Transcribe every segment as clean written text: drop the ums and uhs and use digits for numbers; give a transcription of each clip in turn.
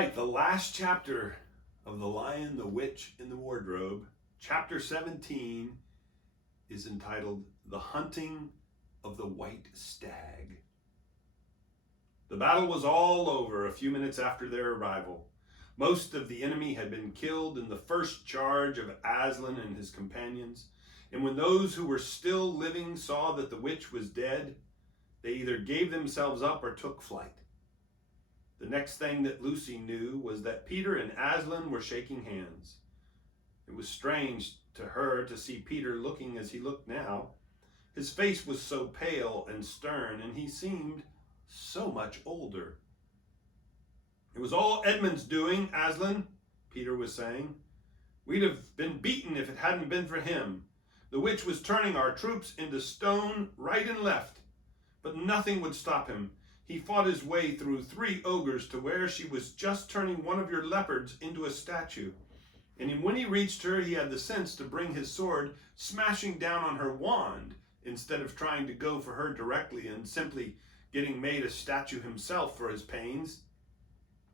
right, the last chapter of The Lion, the Witch, and the Wardrobe, chapter 17, is entitled The Hunting of the White Stag. The battle was all over a few minutes after their arrival. Most of the enemy had been killed in the first charge of Aslan and his companions, and when those who were still living saw that the witch was dead, they either gave themselves up or took flight. The next thing that Lucy knew was that Peter and Aslan were shaking hands. It was strange to her to see Peter looking as he looked now. His face was so pale and stern, and he seemed so much older. "It was all Edmund's doing, Aslan," Peter was saying. "We'd have been beaten if it hadn't been for him. The witch was turning our troops into stone right and left, but nothing would stop him. He fought his way through 3 ogres to where she was just turning one of your leopards into a statue. And when he reached her, he had the sense to bring his sword smashing down on her wand instead of trying to go for her directly and simply getting made a statue himself for his pains.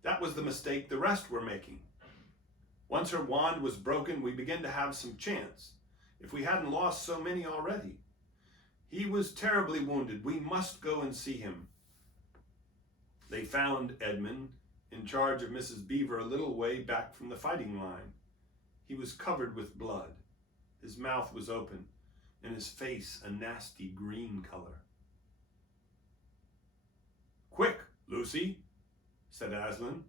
That was the mistake the rest were making. Once her wand was broken, we began to have some chance, if we hadn't lost so many already. He was terribly wounded. We must go and see him." They found Edmund in charge of Mrs. Beaver a little way back from the fighting line. He was covered with blood. His mouth was open, and his face a nasty green color. "Quick, Lucy," said Aslan.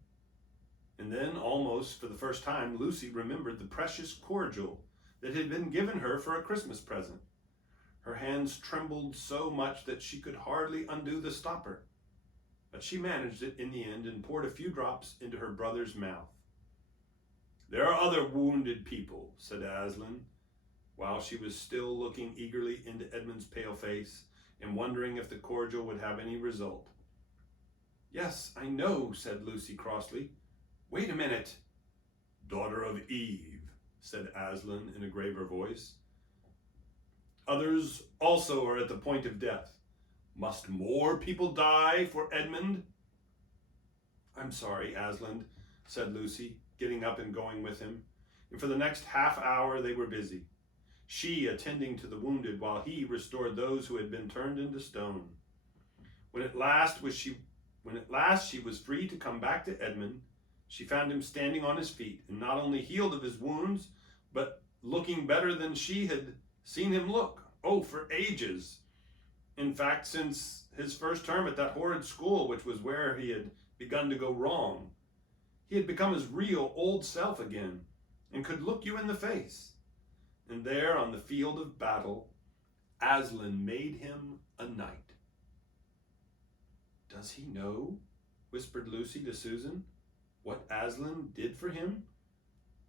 And then, almost for the first time, Lucy remembered the precious cordial that had been given her for a Christmas present. Her hands trembled so much that she could hardly undo the stopper. But she managed it in the end and poured a few drops into her brother's mouth. "There are other wounded people," said Aslan, while she was still looking eagerly into Edmund's pale face and wondering if the cordial would have any result. "Yes, I know," said Lucy crossly. "Wait a minute." "Daughter of Eve," said Aslan in a graver voice. "Others also are at the point of death. Must more people die for Edmund?" "I'm sorry, Aslan," said Lucy, getting up and going with him. And for the next half hour they were busy, she attending to the wounded while he restored those who had been turned into stone. When at last she was free to come back to Edmund, she found him standing on his feet and not only healed of his wounds, but looking better than she had seen him look, for ages. In fact, since his first term at that horrid school, which was where he had begun to go wrong, he had become his real old self again and could look you in the face. And there on the field of battle, Aslan made him a knight. "Does he know," whispered Lucy to Susan, "what Aslan did for him?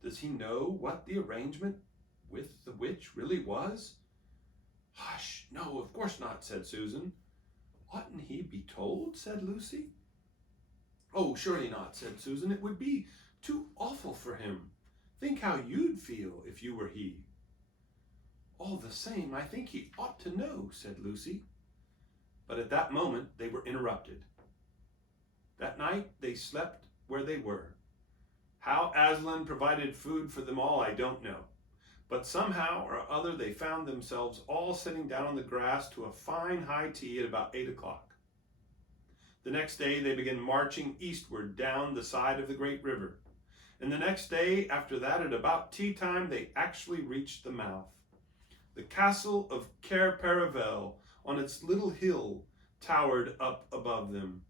Does he know what the arrangement with the witch really was?" "Hush, no, of course not," said Susan. "Oughtn't he be told?" said Lucy. "Oh, surely not," said Susan. "It would be too awful for him. Think how you'd feel if you were he." "All the same, I think he ought to know," said Lucy. But at that moment they were interrupted. That night they slept where they were. How Aslan provided food for them all, I don't know. But somehow or other they found themselves all sitting down on the grass to a fine high tea at about 8 o'clock. The next day they began marching eastward down the side of the great river. And the next day after that at about tea time they actually reached the mouth. The castle of Cair Paravel on its little hill towered up above them.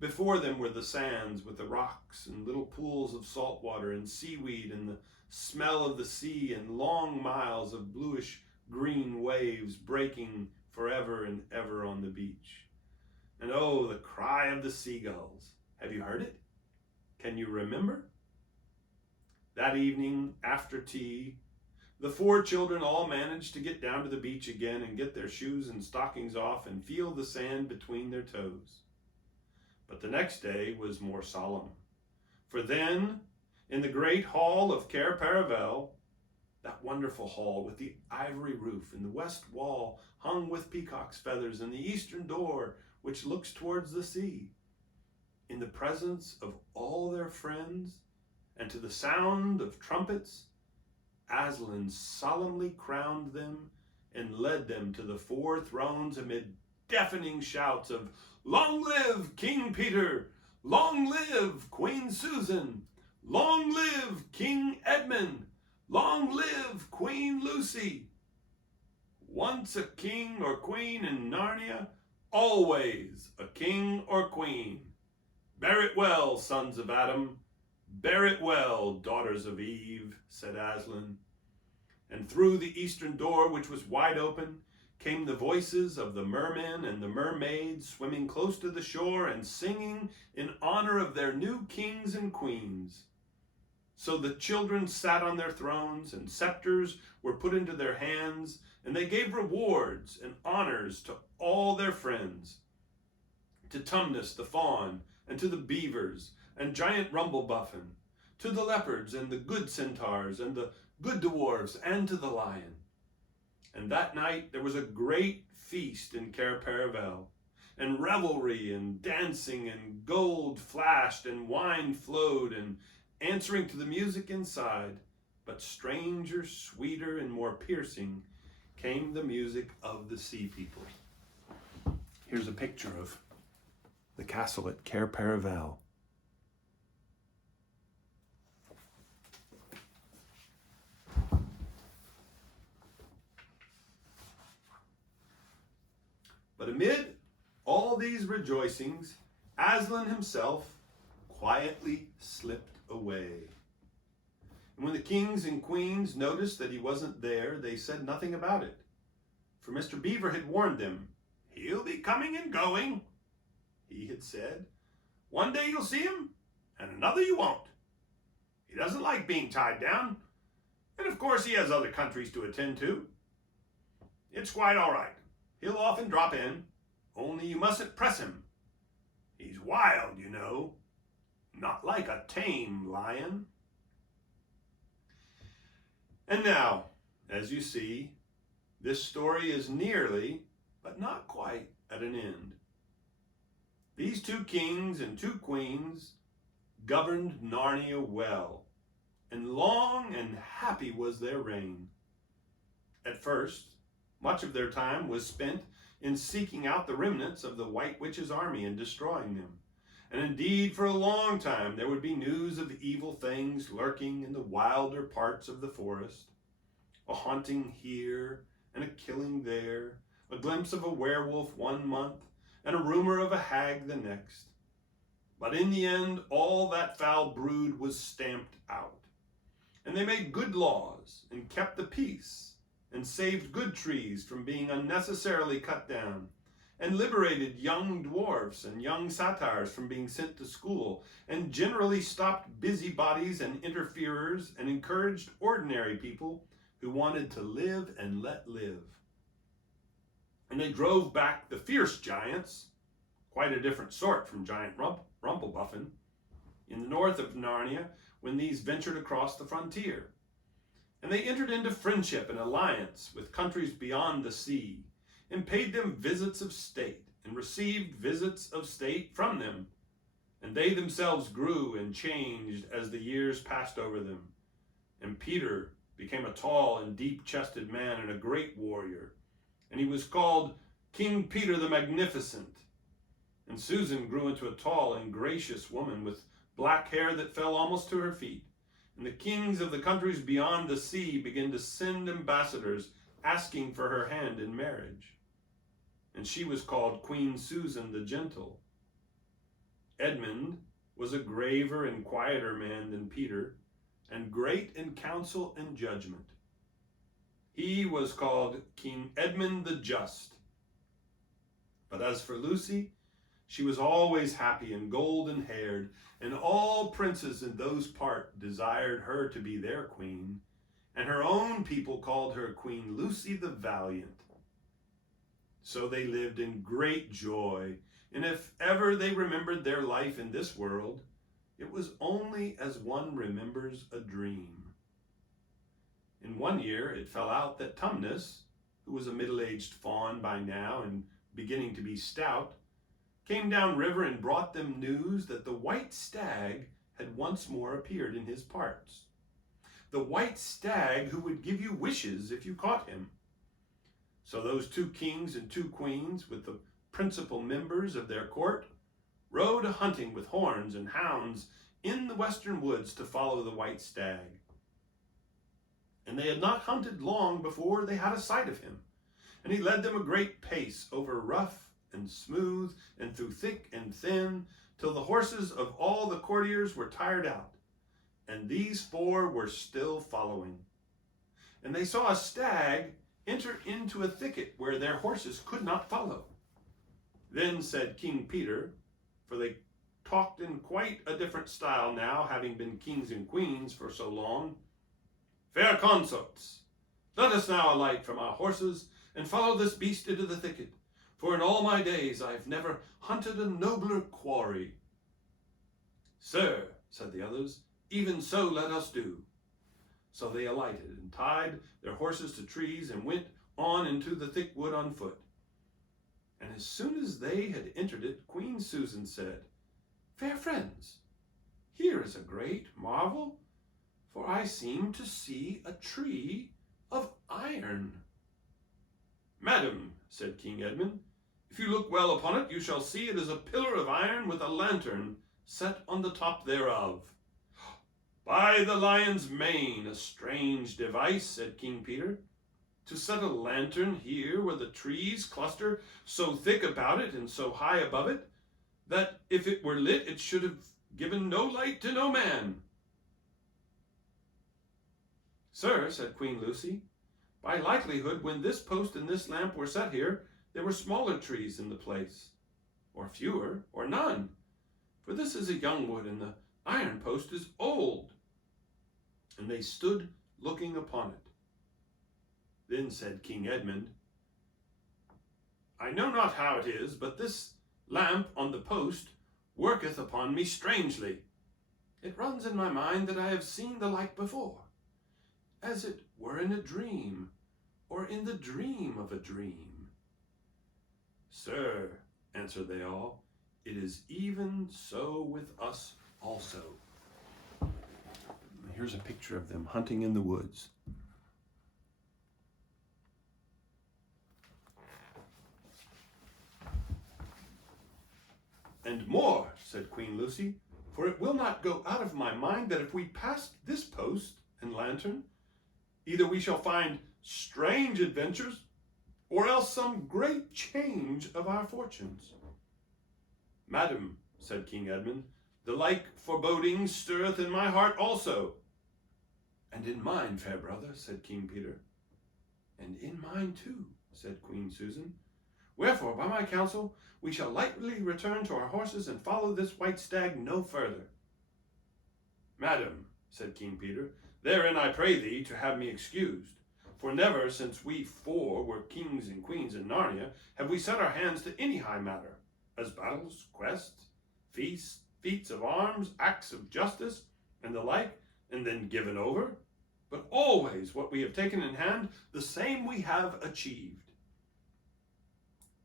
Before them were the sands with the rocks and little pools of salt water and seaweed and the smell of the sea and long miles of bluish green waves breaking forever and ever on the beach. And oh, the cry of the seagulls. Have you heard it? Can you remember? That evening, after tea, the 4 children all managed to get down to the beach again and get their shoes and stockings off and feel the sand between their toes. But the next day was more solemn. For then, in the great hall of Cair Paravel, that wonderful hall with the ivory roof and the west wall hung with peacock's feathers and the eastern door which looks towards the sea, in the presence of all their friends, and to the sound of trumpets, Aslan solemnly crowned them and led them to the 4 thrones amid deafening shouts of "Long live King Peter! Long live Queen Susan! Long live King Edmund! Long live Queen Lucy!" Once a king or queen in Narnia, always a king or queen. Bear it well, sons of Adam. Bear it well, daughters of Eve, said Aslan. And through the eastern door, which was wide open, came the voices of the mermen and the mermaids swimming close to the shore and singing in honor of their new kings and queens. So the children sat on their thrones, and scepters were put into their hands, and they gave rewards and honors to all their friends, to Tumnus the fawn, and to the beavers, and giant Rumblebuffin, to the leopards, and the good centaurs, and the good dwarfs, and to the lion. And that night there was a great feast in Cair Paravel, and revelry, and dancing, and gold flashed, and wine flowed, and answering to the music inside, but stranger, sweeter, and more piercing, came the music of the sea people. Here's a picture of the castle at Cair Paravel. But amid all these rejoicings, Aslan himself quietly slipped away. And when the kings and queens noticed that he wasn't there, they said nothing about it. For Mr. Beaver had warned them. "He'll be coming and going," he had said. "One day you'll see him, and another you won't. He doesn't like being tied down, and of course he has other countries to attend to. It's quite all right. He'll often drop in, only you mustn't press him. He's wild, you know, not like a tame lion." And now, as you see, this story is nearly, but not quite, at an end. These 2 kings and 2 queens governed Narnia well, and long and happy was their reign. At first, much of their time was spent in seeking out the remnants of the White Witch's army and destroying them. And indeed, for a long time, there would be news of evil things lurking in the wilder parts of the forest. A haunting here and a killing there, a glimpse of a werewolf one month, and a rumor of a hag the next. But in the end, all that foul brood was stamped out. And they made good laws and kept the peace and saved good trees from being unnecessarily cut down, and liberated young dwarfs and young satyrs from being sent to school, and generally stopped busybodies and interferers, and encouraged ordinary people who wanted to live and let live. And they drove back the fierce giants, quite a different sort from giant Rumblebuffin, in the north of Narnia when these ventured across the frontier. And they entered into friendship and alliance with countries beyond the sea, and paid them visits of state, and received visits of state from them. And they themselves grew and changed as the years passed over them. And Peter became a tall and deep-chested man and a great warrior, and he was called King Peter the Magnificent. And Susan grew into a tall and gracious woman with black hair that fell almost to her feet. And the kings of the countries beyond the sea began to send ambassadors asking for her hand in marriage. And she was called Queen Susan the Gentle. Edmund was a graver and quieter man than Peter, and great in counsel and judgment. He was called King Edmund the Just. But as for Lucy, she was always happy and golden-haired, and all princes in those parts desired her to be their queen, and her own people called her Queen Lucy the Valiant. So they lived in great joy, and if ever they remembered their life in this world, it was only as one remembers a dream. In one year, it fell out that Tumnus, who was a middle-aged fawn by now and beginning to be stout, came down river and brought them news that the white stag had once more appeared in his parts. The white stag who would give you wishes if you caught him. So those 2 kings and 2 queens, with the principal members of their court, rode a-hunting with horns and hounds in the western woods to follow the white stag. And they had not hunted long before they had a sight of him, and he led them a great pace over rough and smooth and through thick and thin, till the horses of all the courtiers were tired out, and these 4 were still following. And they saw a stag enter into a thicket where their horses could not follow. Then said King Peter, for they talked in quite a different style now, having been kings and queens for so long, "Fair consorts, let us now alight from our horses and follow this beast into the thicket, for in all my days I've never hunted a nobler quarry." "Sir," said the others, "even so let us do." So they alighted and tied their horses to trees and went on into the thick wood on foot. And as soon as they had entered it, Queen Susan said, "Fair friends, here is a great marvel, for I seem to see a tree of iron." "Madam," said King Edmund, "if you look well upon it, you shall see it is a pillar of iron with a lantern set on the top thereof." "By the lion's mane, a strange device," said King Peter, "to set a lantern here where the trees cluster so thick about it and so high above it, that if it were lit it should have given no light to no man." "Sir," said Queen Lucy, "by likelihood when this post and this lamp were set here, there were smaller trees in the place, or fewer, or none, for this is a young wood and the iron post is old." And they stood looking upon it. Then said King Edmund, "I know not how it is, but this lamp on the post worketh upon me strangely. It runs in my mind that I have seen the like before, as it were in a dream, or in the dream of a dream." "Sir," answered they all, "it is even so with us also." Here's a picture of them hunting in the woods. "And more," said Queen Lucy, "for it will not go out of my mind that if we pass this post and lantern, either we shall find strange adventures, or else some great change of our fortunes." "Madam," said King Edmund, "the like foreboding stirreth in my heart also." "And in mine, fair brother," said King Peter. "And in mine too," said Queen Susan. "Wherefore, by my counsel, we shall lightly return to our horses and follow this white stag no further." "Madam," said King Peter, "therein I pray thee to have me excused, for never since we 4 were kings and queens in Narnia have we set our hands to any high matter, as battles, quests, feasts, feats of arms, acts of justice, and the like, and then given over, but always what we have taken in hand, the same we have achieved."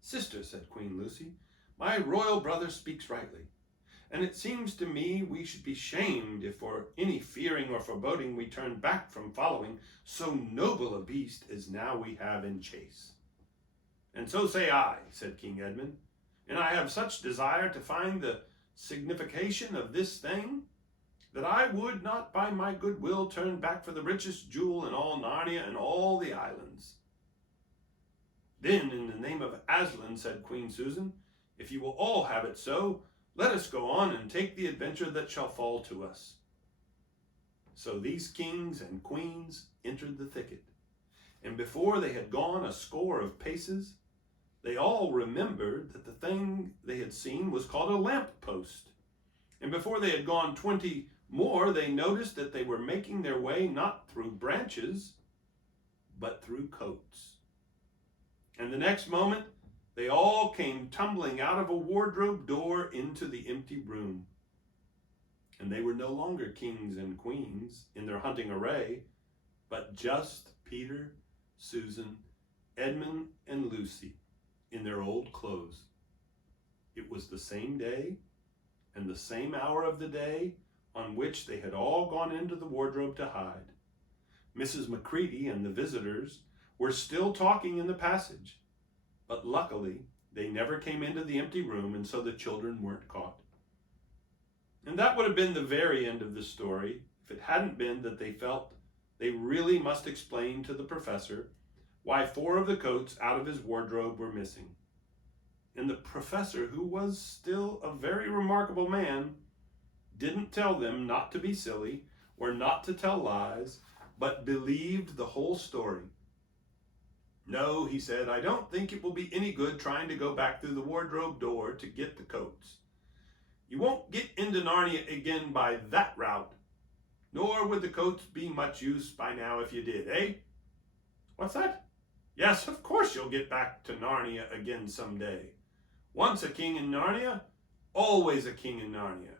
"Sister," said Queen Lucy, "my royal brother speaks rightly, and it seems to me we should be shamed if for any fearing or foreboding we turn back from following so noble a beast as now we have in chase." "And so say I," said King Edmund, "and I have such desire to find the signification of this thing, that I would not by my good will turn back for the richest jewel in all Narnia and all the islands." "Then, in the name of Aslan," said Queen Susan, "if you will all have it so, let us go on and take the adventure that shall fall to us." So these kings and queens entered the thicket, and before they had gone a score of paces, they all remembered that the thing they had seen was called a lamp post, and before they had gone 20 more, they noticed that they were making their way not through branches, but through coats. And the next moment, they all came tumbling out of a wardrobe door into the empty room. And they were no longer kings and queens in their hunting array, but just Peter, Susan, Edmund, and Lucy in their old clothes. It was the same day and the same hour of the day on which they had all gone into the wardrobe to hide. Mrs. Macready and the visitors were still talking in the passage, but luckily they never came into the empty room, and so the children weren't caught. And that would have been the very end of the story if it hadn't been that they felt they really must explain to the professor why 4 of the coats out of his wardrobe were missing. And the professor, who was still a very remarkable man, didn't tell them not to be silly or not to tell lies, but believed the whole story. No, he said, I don't think it will be any good trying to go back through the wardrobe door to get the coats. You won't get into Narnia again by that route, nor would the coats be much use by now if you did, eh? What's that? Yes, of course you'll get back to Narnia again someday. Once a king in Narnia, always a king in Narnia.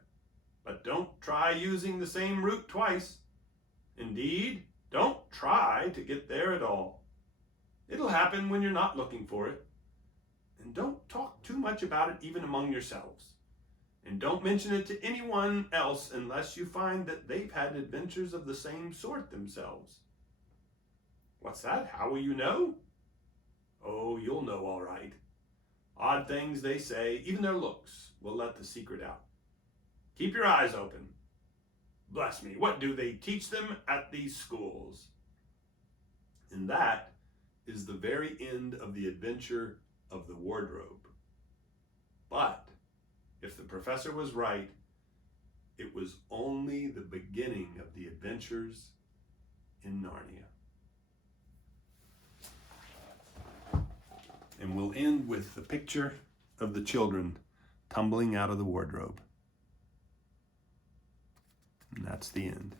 But don't try using the same route twice. Indeed, don't try to get there at all. It'll happen when you're not looking for it. And don't talk too much about it even among yourselves. And don't mention it to anyone else unless you find that they've had adventures of the same sort themselves. What's that? How will you know? Oh, you'll know all right. Odd things they say, even their looks, will let the secret out. Keep your eyes open. Bless me, what do they teach them at these schools? And that is the very end of the adventure of the wardrobe. But if the professor was right, it was only the beginning of the adventures in Narnia. And we'll end with the picture of the children tumbling out of the wardrobe. And that's the end.